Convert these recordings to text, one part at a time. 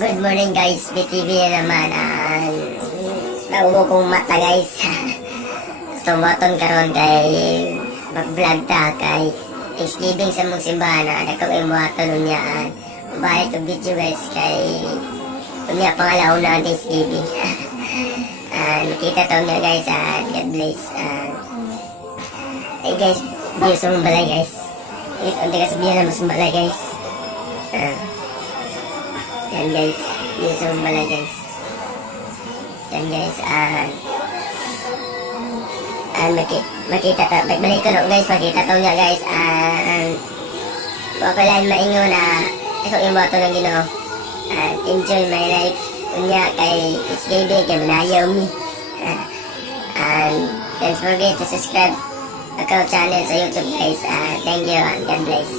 Good morning guys, BTV na naman. Naubo kong mata guys. Tumaton karon kay mag-vlog ta kay Thanksgiving sa mong simbahan. Ada ko yung buhaton nunyaan. Bahay to video guys kay unya pangalaw na Thanksgiving. Nakita to niya guys. God bless. Hey guys, video sa mong balay guys. Hindi ka sabihan na mas balay guys. Yan guys, yung sa mala guys. Yan guys, makita to, balik ko no guys, makita to nga guys, wakalaan maingo na, ikaw yung bato ng Ginoo, enjoy my life, kunya kay Thanksgiving, kay manayaw me, don't forget to subscribe ako channel sa YouTube guys, thank you and God bless.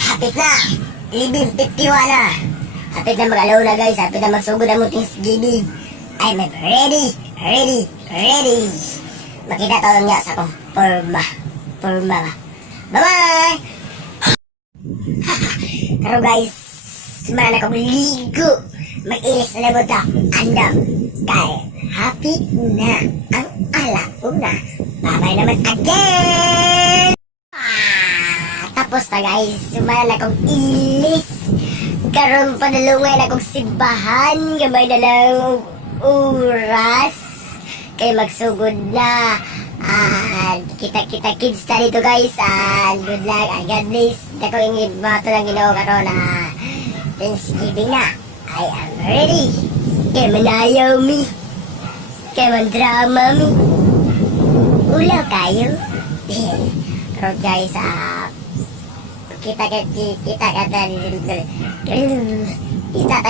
Hapit na! Ibig 51 na. Hapit na mag-alaw na guys. Hapit na magsugod ang Thanksgiving. I'm ready. Makita to nga sa akong forma ba. Bye-bye! Pero guys, sumana akong ligo. Mag-ilis na labot na. Andam. Kaya hapit na ang alauna. Bye-bye naman again! Tapos na guys, sumala akong ilis. Karoon pa nalungay na akong simbahan. Gamay na lang oras. Kaya magsugod na. Kita kids na dito guys. Good luck. God bless. Dako yung mga ito lang ginawa karoon. Thanksgiving na. I am ready. Kaya manayaw me. Kaya mandrama me. Ulaw kayo. Karoon guys, kita tayo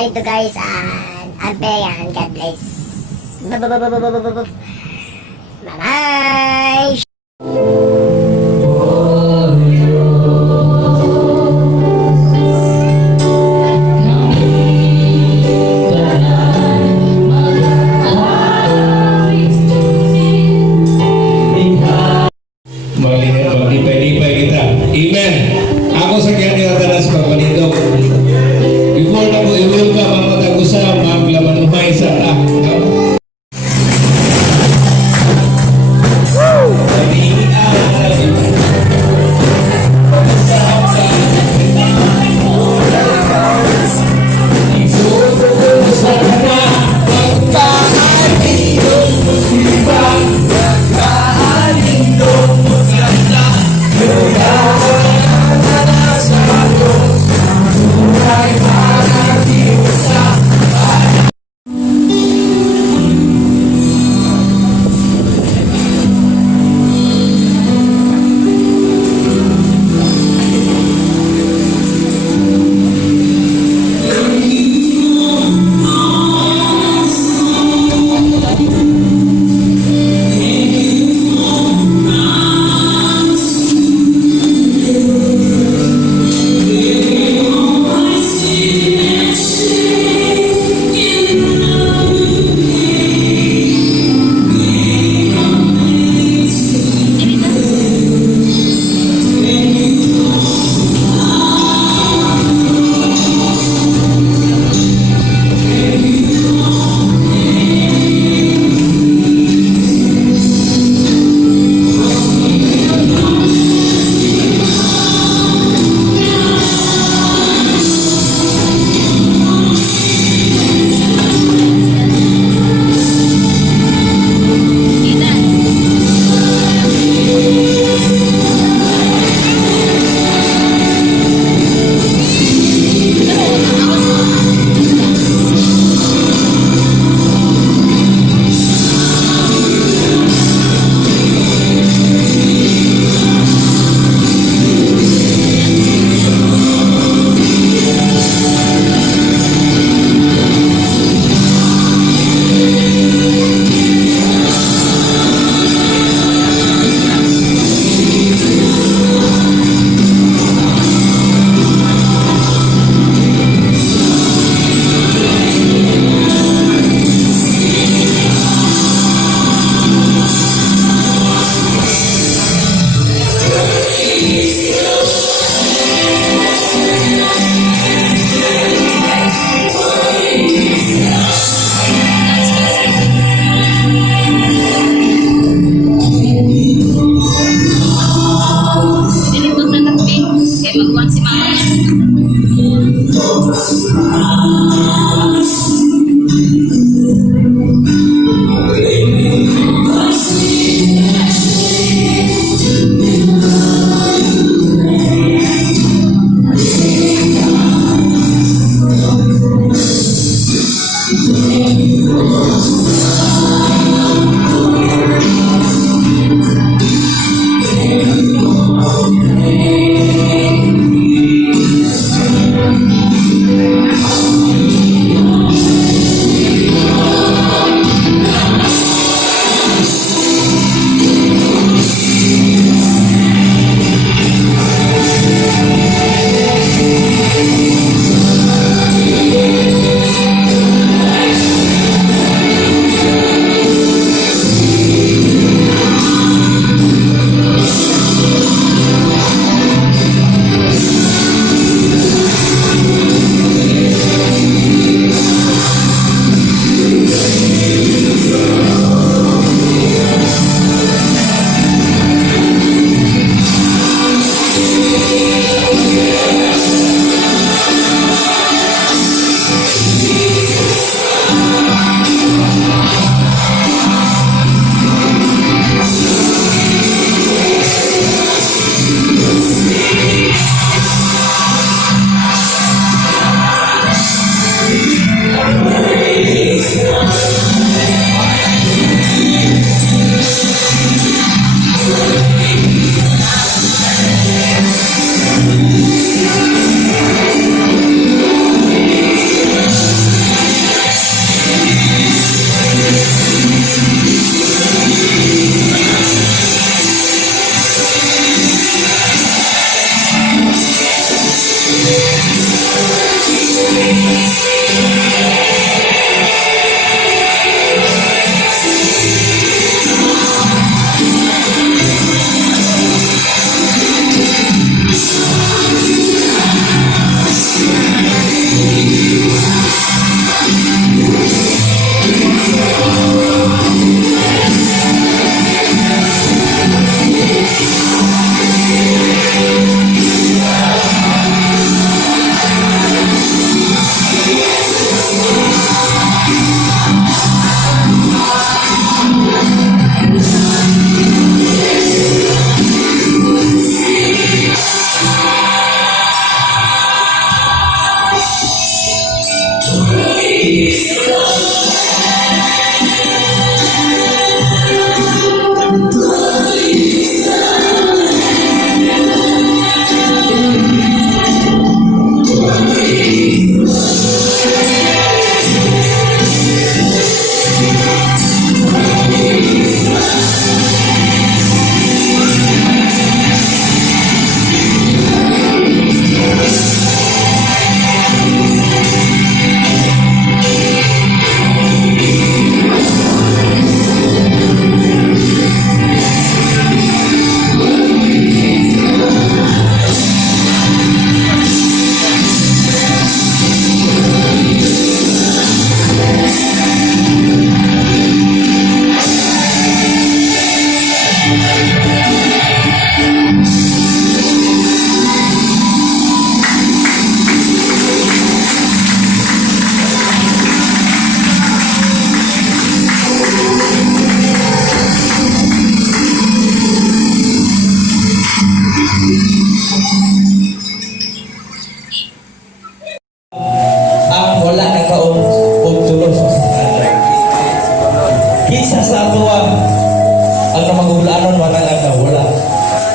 to guys, and God bless. Bye-bye. Maglipay-lipay kita. Amen. Ako sa kanya tanas pagpanindok. Before na ko i-welcome ang matag-usa, maglaman-umay sa ta.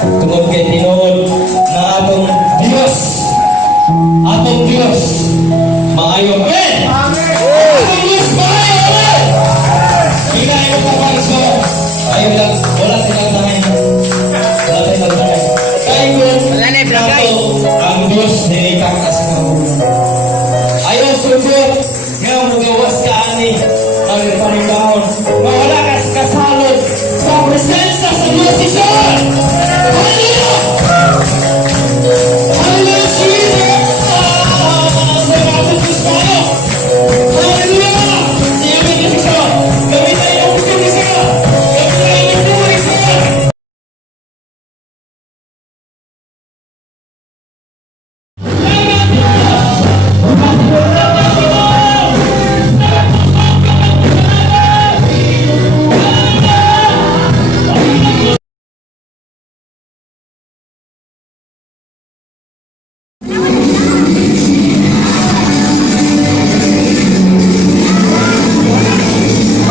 tungod kay tinuod na atong Dios. Atong Dios maayo. Amen. Atong Dios maayo. Amen. Pinay mo ka so ayaw lang wala silang tanan. Wala silang tanan. Kaya ko ang Dios nilitakas ka. Ayaw sugod nga magawas ka ani ang paningkaon. Mawala ka sa kasalod sa presensya sa Diyos Isun. Hallelujah! Hallelujah! Jesus! Sa ating Diyos tayo. Hallelujah! Siya may Diyos. Gamitin yung Diyos isa. Gamitin yung Diyos isa.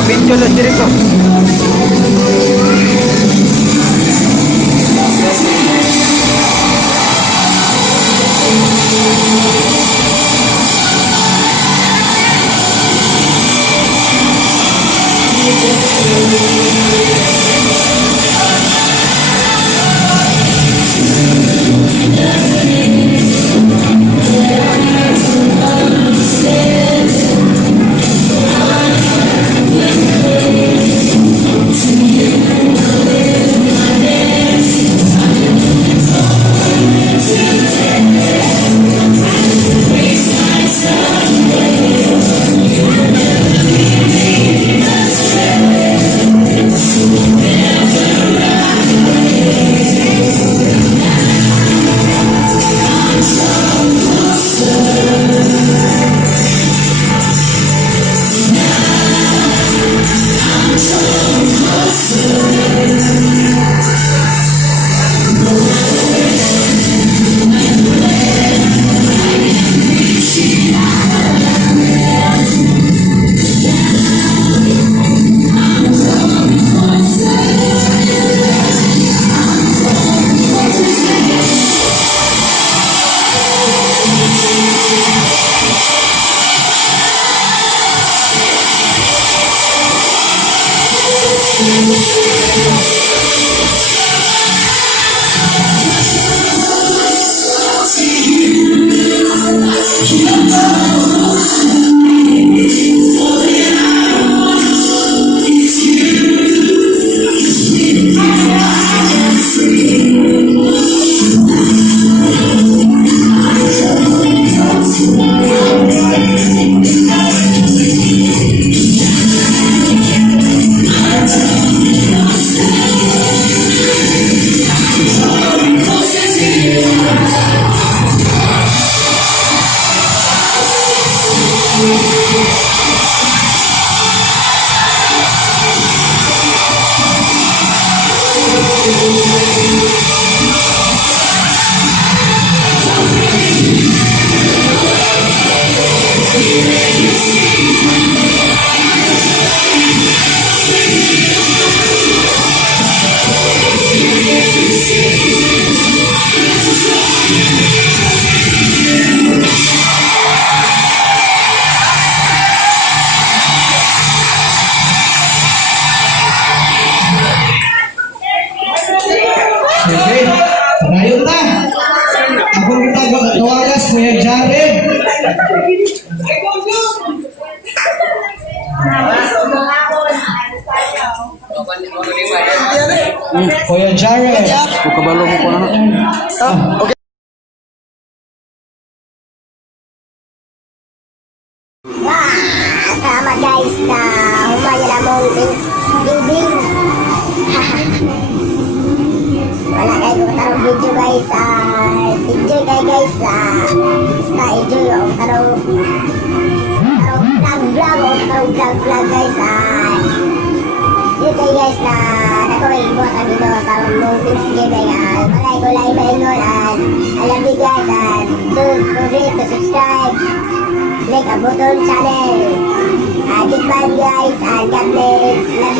Video lo Jericho. Sige, padayon ta. Ako kita tawagas Kuya Jared. Kuya Jared. Kabalo mo ko na. Salamat guys na humaya na mong Thanksgiving. Wala kayo kung tarong video guys. Enjoy kayo guys. Basta enjoy yung tarong vlog guys. Dito kayo guys na nakuha buhat ang dito sa mong Thanksgiving. Malay ko lang maingon. I love you guys. Don't forget to subscribe. Click ang button channel. Goodbye guys and God bless. Love